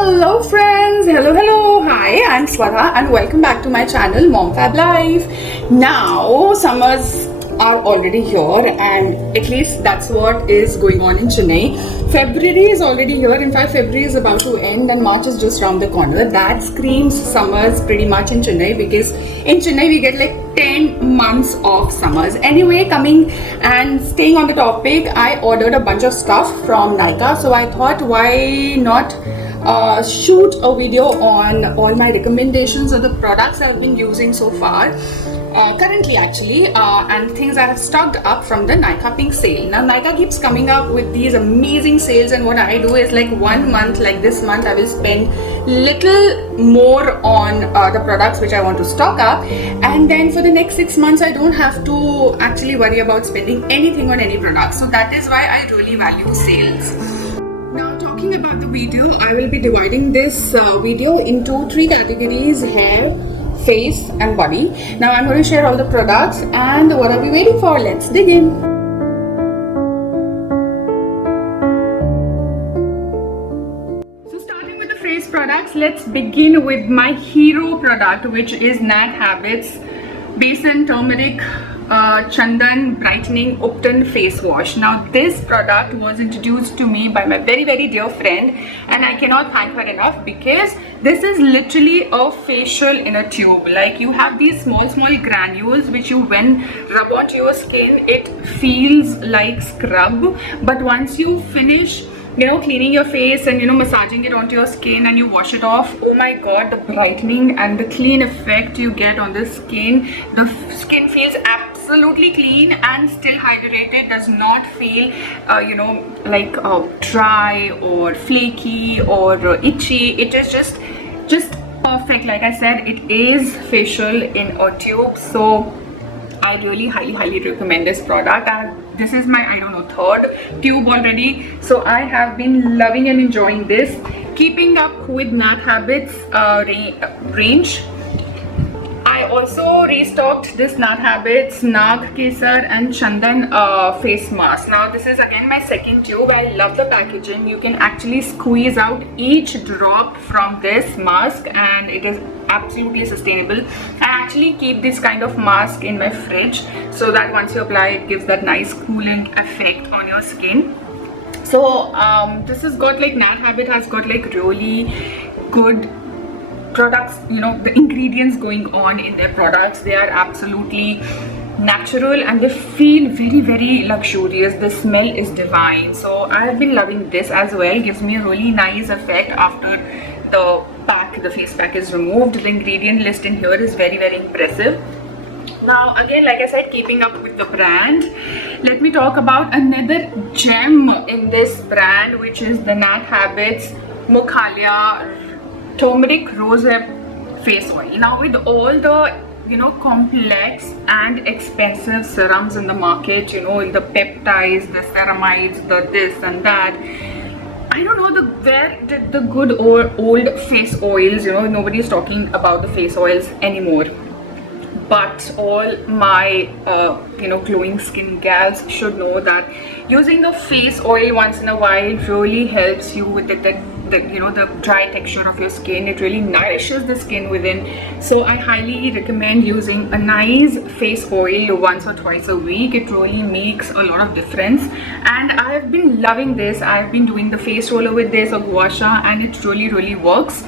Hello friends, hello, hi, I'm Swara and welcome back to my channel Mom Fab Life. Now summers are already here and at least that's what is going on in Chennai. February is already here. In fact, February is about to end and March is just around the corner. That screams summers pretty much in Chennai because in Chennai we get like 10 months of summers. Anyway, coming and staying on the topic, I ordered a bunch of stuff from Nykaa, so I thought why not shoot a video on all my recommendations of the products I've been using so far. Currently actually, and things I have stocked up from the Nykaa Pink sale. Now Nykaa keeps coming up with these amazing sales and what I do is like 1 month, like this month I will spend little more on the products which I want to stock up, and then for the next 6 months I don't have to actually worry about spending anything on any product. So that is why I really value sales. Now talking about the video, I will be dividing this video into 3 categories: hair, face and body. Now I'm going to share all the products and what are we waiting for? Let's dig in. So starting with the face products, let's begin with my hero product, which is Nat Habits Besan Turmeric Chandan Brightening Upton Face Wash. Now this product was introduced to me by my very dear friend and I cannot thank her enough because this is literally a facial in a tube. Like you have these small granules which you when rub onto your skin it feels like scrub, but once you finish cleaning your face and massaging it onto your skin and you wash it off, oh my god, the brightening and the clean effect you get on the skin feels absolutely clean and still hydrated, does not feel like dry or flaky or itchy. It is just perfect. Like I said, it is facial in a tube, so I really highly recommend this product. This is my 3rd tube already, so I have been loving and enjoying this. Keeping up with Nat Habits range, I also restocked this Nat Habits Nag Kesar and Chandan face mask. Now this is again my 2nd tube. I love the packaging. You can actually squeeze out each drop from this mask and it is absolutely sustainable. I actually keep this kind of mask in my fridge so that once you apply it gives that nice cooling effect on your skin. So this has got like Nat Habit has got like really good products, the ingredients going on in their products. They are absolutely natural and they feel very luxurious. The smell is divine, so I have been loving this as well. It gives me a really nice effect after the face pack is removed. The ingredient list in here is very impressive. Now again, like I said, keeping up with the brand, let me talk about another gem in this brand, which is the Nat Habits Mukhalia Turmeric Rosehip Face Oil. Now with all the complex and expensive serums in the market, the peptides, the ceramides, the this and that, I don't know where did the good old face oils, nobody's talking about the face oils anymore. But all my glowing skin gals should know that using the face oil once in a while really helps you with the dry texture of your skin. It really nourishes the skin within. So I highly recommend using a nice face oil once or twice a week. It really makes a lot of difference and I have been loving this. I've been doing the face roller with this or gua sha and it really works.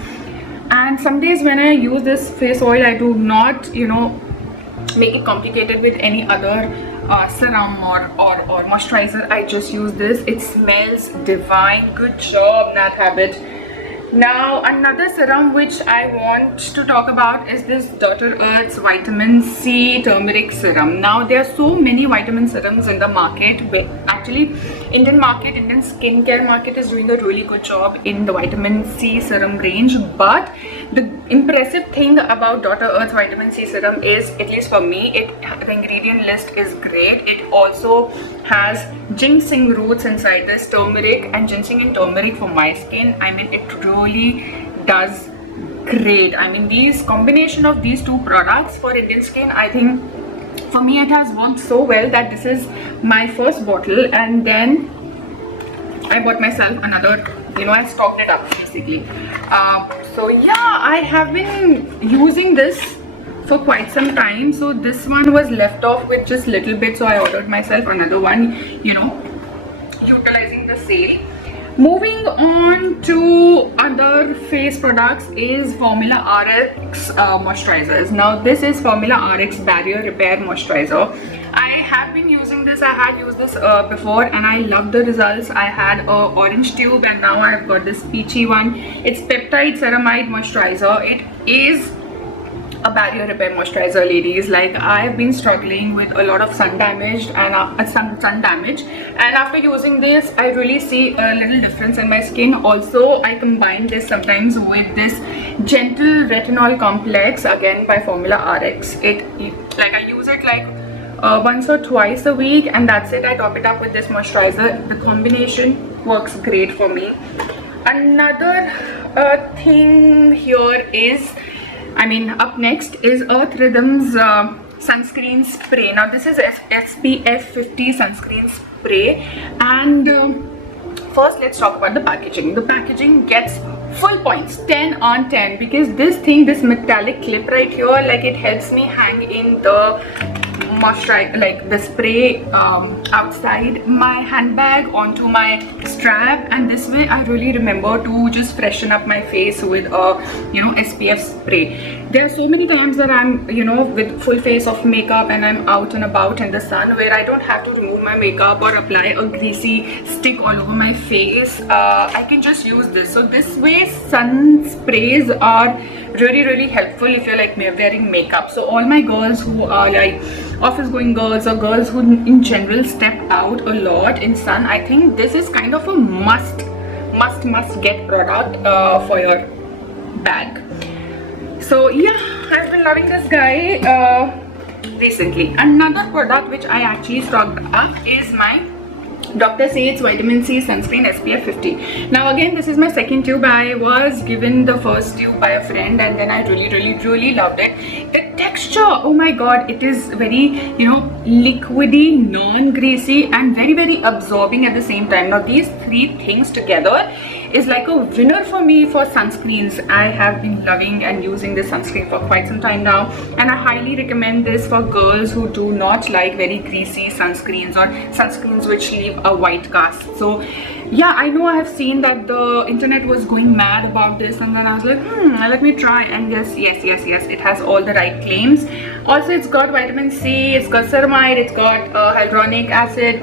And some days when I use this face oil, I do not make it complicated with any other serum or moisturizer. I just use this. It smells divine. Good job, Nat Habit. Now another serum which I want to talk about is this Dr. Earth's Vitamin C Turmeric Serum. Now there are so many vitamin serums in the market, but actually Indian skincare market is doing a really good job in the vitamin C serum range. But the impressive thing about Dr. Earth's Vitamin C Serum is, at least for me, the ingredient list is great. It also has ginseng roots inside this, turmeric and ginseng and turmeric for my skin. I mean, it really does great. I mean, these combination of these 2 products for Indian skin, I think for me it has worked so well that this is my first bottle and then I bought myself another you know, I stocked it up basically. So yeah, I have been using this for quite some time. So this one was left off with just little bit, so I ordered myself another one, you know, utilizing the sale. Moving on to other face products is Formula RX moisturizers. Now this is Formula RX Barrier Repair Moisturizer. I have been using this. I had used this before and I love the results. I had a orange tube and now I've got this peachy one. It's peptide ceramide moisturizer. It is a barrier repair moisturizer, ladies. Like, I've been struggling with a lot of sun damage and after using this I really see a little difference in my skin. Also, I combine this sometimes with this gentle retinol complex, again by Formula RX. I use it like once or twice a week and that's it. I top it up with this moisturizer. The combination works great for me. Another thing here is, up next is Earth Rhythms sunscreen spray. Now this is SPF 50 sunscreen spray, and first let's talk about the packaging. The packaging gets full points, 10 on 10, because this metallic clip right here, like, it helps me hang in the moisturizer, like the spray, outside my handbag onto my strap, and this way I really remember to just freshen up my face with a SPF spray. There are so many times that I'm with full face of makeup and I'm out and about in the sun where I don't have to remove my makeup or apply a greasy stick all over my face. I can just use this. So this way sun sprays are really helpful if you're like wearing makeup. So all my girls who are like office going girls or girls who in general step out a lot in sun, I think this is kind of a must get product for your bag. So yeah, I've been loving this guy recently. Another product which I actually stocked up is my Dr. Seeth's Vitamin C Sunscreen SPF 50. Now again, this is my second tube. I was given the first tube by a friend and then I really loved it. The texture, oh my god, it is very liquidy, non-greasy and very absorbing at the same time. Now these three things together is like a winner for me for sunscreens. I have been loving and using this sunscreen for quite some time now, and I highly recommend this for girls who do not like very greasy sunscreens or sunscreens which leave a white cast. So yeah, I know I have seen that the internet was going mad about this, and then I was like, let me try, and yes, it has all the right claims. Also, it's got vitamin C, it's got ceramide, it's got hyaluronic acid.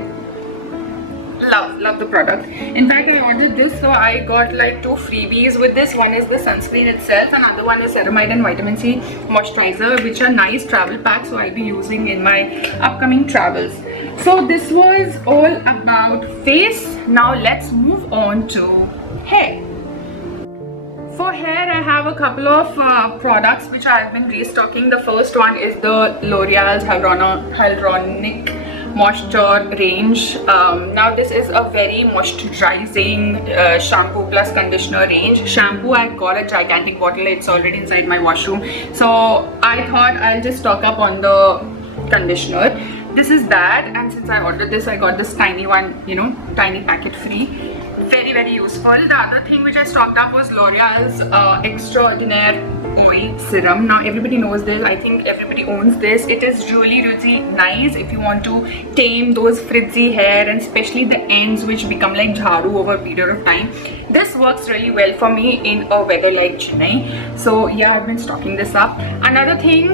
Love the product. In fact, I ordered this, so I got like 2 freebies with this. One is the sunscreen itself, another one is ceramide and vitamin C moisturizer, which are nice travel packs, so I'll be using in my upcoming travels. So this was all about face. Now let's move on to hair. For hair, I have a couple of products which I have been restocking. The first one is the L'Oreal's Hyaluronic Moisture range. Now this is a very moisturizing shampoo plus conditioner range. Shampoo, I got a gigantic bottle, it's already inside my washroom, so I thought I'll just stock up on the conditioner. This is that, and since I ordered this, I got this tiny one, tiny packet free. Very useful. The other thing which I stocked up was L'Oreal's Extraordinaire Oil Serum. Now everybody knows this, I think everybody owns this. It is really nice if you want to tame those frizzy hair, and especially the ends which become like jharu over a period of time. This works really well for me in a weather like Chennai. So yeah, I've been stocking this up. Another thing,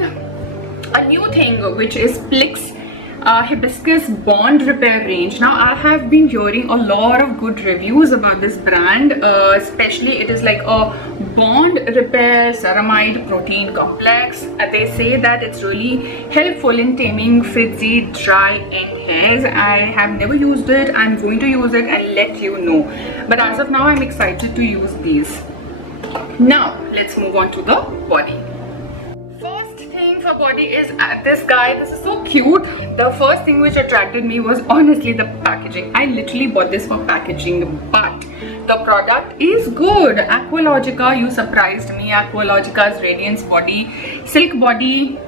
a new thing, which is Plix Hibiscus Bond Repair range. Now I have been hearing a lot of good reviews about this brand, especially it is like a bond repair ceramide protein complex. They say that it's really helpful in taming frizzy, dry end hairs. I have never used it. I'm going to use it and let you know, but as of now I'm excited to use these. Now let's move on to the body. For body is this guy. This is so cute. The first thing which attracted me was honestly the packaging. I literally bought this for packaging, but the product is good. Aqualogica, you surprised me. Aqualogica's Radiance Body Silk Body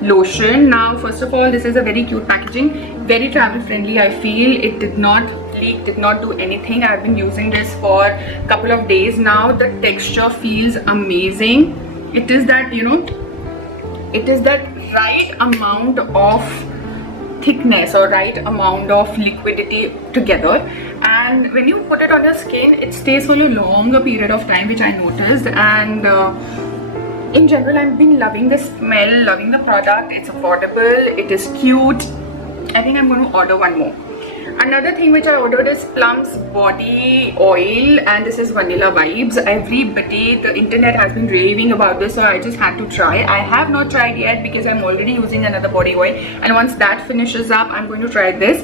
Lotion. Now first of all, this is a very cute packaging, very travel friendly. I feel it did not leak, did not do anything. I've been using this for a couple of days now. The texture feels amazing. It is that, you know, it is that right amount of thickness or right amount of liquidity together, and when you put it on your skin, it stays for a longer period of time, which I noticed. And in general, I've been loving the smell, loving the product. It's affordable, it is cute. I think I'm going to order one more. Another thing which I ordered is Plum's body oil, and this is Vanilla Vibes. Everybody, the internet has been raving about this, so I just had to try. I have not tried yet because I'm already using another body oil, and once that finishes up, I'm going to try this.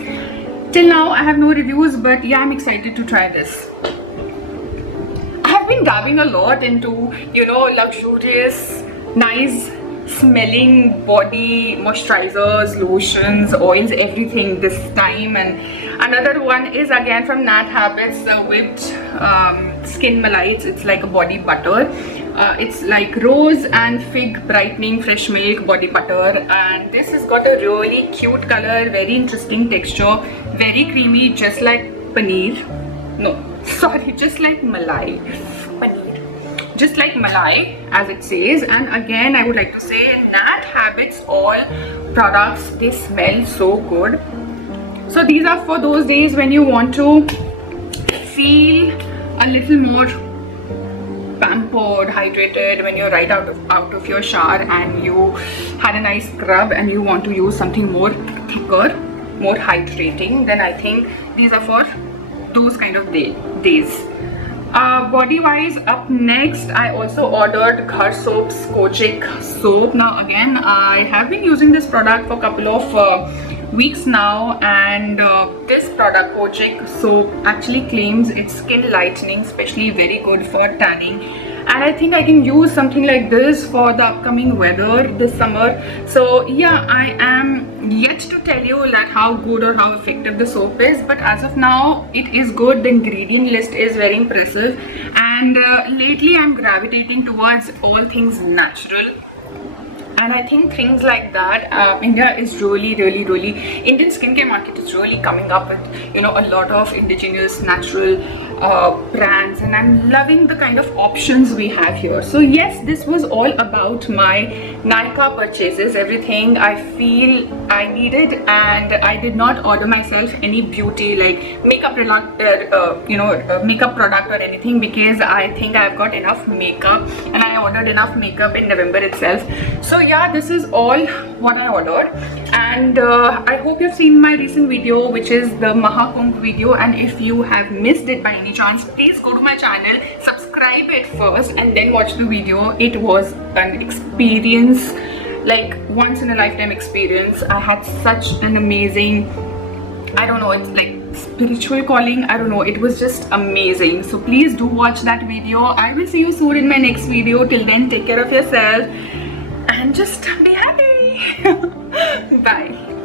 Till now, I have no reviews, but yeah, I'm excited to try this. I have been dabbing a lot into, you know, luxurious, nice smelling body moisturizers, lotions, oils, everything this time. And another one is again from Nat Habits, whipped skin malai. It's like a body butter. It's like rose and fig brightening fresh milk body butter, and this has got a really cute color, very interesting texture, very creamy, just like paneer. No, sorry, just like malai. Paneer. Just like malai, as it says. And again, I would like to say Nat Habits all products, they smell so good. So these are for those days when you want to feel a little more pampered, hydrated, when you're right out of your shower and you had a nice scrub and you want to use something more thicker, more hydrating. Then I think these are for those kind of days. Body wise, up next, I also ordered Ghar Soap's Kojic soap. Now again, I have been using this product for a couple of weeks now, and this product, Kojic soap, actually claims it's skin lightening, especially very good for tanning. And I think I can use something like this for the upcoming weather this summer. So yeah, I am yet to tell you that how good or how effective the soap is, but as of now it is good. The ingredient list is very impressive, and lately I'm gravitating towards all things natural. And I think things like that, India is really Indian skincare market is really coming up with, you know, a lot of indigenous natural brands, and I'm loving the kind of options we have here. So yes, this was all about my Nykaa purchases, everything I feel I needed, and I did not order myself any beauty like makeup product, makeup product or anything, because I think I've got enough makeup and I ordered enough makeup in November itself. So yeah, this is all what I ordered, and I hope you've seen my recent video, which is the Mahakumbh video, and if you have missed it by any chance, please go to my channel, subscribe it first and then watch the video. It was an experience, like once in a lifetime experience. I had such an amazing, I don't know, it's like spiritual calling, I don't know, it was just amazing. So please do watch that video. I will see you soon in my next video. Till then, take care of yourself and just be happy. Bye.